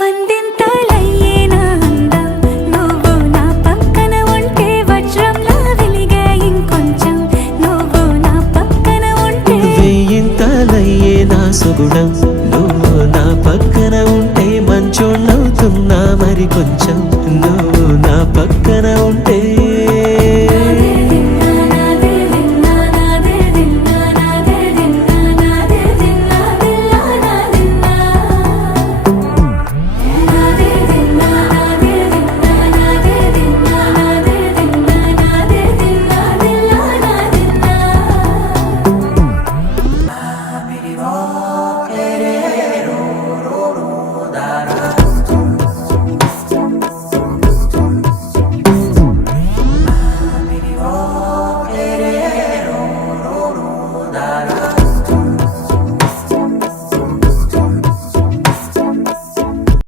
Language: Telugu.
వందింతలయ్యేనా అందం నువ్వు నా పక్కన ఉంటే వజ్రంలా వెలిగే ఇంకొంచెం నువ్వు నా పక్కన ఉంటే వెయ్యింతలయ్యేనా సుగుణం నువ్వు నా పక్కన ఉంటే మంచోళ్ళవుతున్నా మరి కొంచెం